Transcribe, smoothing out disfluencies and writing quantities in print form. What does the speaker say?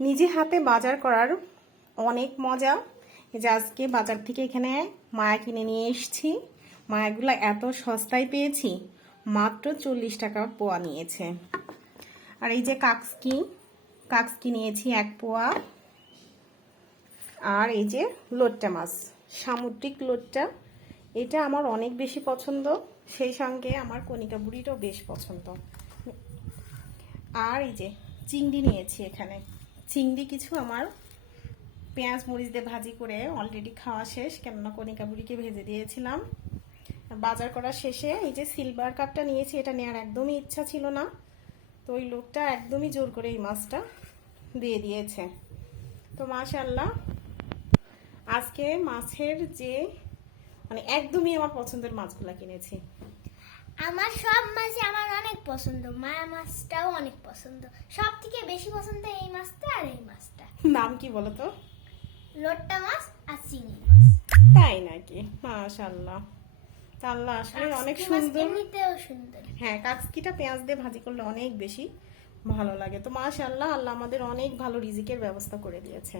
নিজে হাতে বাজার করার অনেক মজা। এই যে আজকে বাজার থেকে এখানে মায়া কিনে নিয়ে এসেছি। মায়াগুলো এত সস্তায় পেয়েছি, মাত্র 40 টাকা পোয়া নিয়েছে। আর এই যে কাকসকি নিয়েছি 1 পোয়া। আর এই যে লোট্টা মাছ, সামুদ্রিক লোট্টা, এটা আমার অনেক বেশি পছন্দ। সেই সঙ্গে আমার কণিকা বুড়িটাও বেশ পছন্দ। আর এই যে চিংড়ি নিয়েছি এখানে। চিংড়ি কিছু আমার পেঁয়াজ মরিচ দিয়ে ভাজি করে অলরেডি খাওয়া শেষ, কেননা কণিকা বুড়িকে ভেজে দিয়েছিলাম। বাজার করা শেষে এই যে সিলভার কাপটা নিয়েছি, এটা নেওয়ার একদমই ইচ্ছা ছিল না, তো ওই লোকটা একদমই জোর করে এই মাছটা দিয়ে দিয়েছে। তো মাশাআল্লাহ, আজকে মাছের যে মানে একদমই আমার পছন্দের মাছগুলা কিনেছি। আমার সব মাছই আমার অনেক পছন্দ, মায়া মাছটাও অনেক পছন্দ। সব থেকে বেশি পছন্দ এই মাছটা আর এই মাছটা। নাম কি বলো তো? লোট্টা মাছ আর চিংড়ি মাছ। তাই নাকি? মাশাআল্লাহ, আল্লাহ আসলে অনেক সুন্দর। এমনিতেও সুন্দর। হ্যাঁ, কাকসকিটা পেঁয়াজ দিয়ে ভাজি করলে অনেক বেশি ভালো লাগে। তো মাশাআল্লাহ, আল্লাহ আমাদের অনেক ভালো রিজিকের ব্যবস্থা করে দিয়েছে।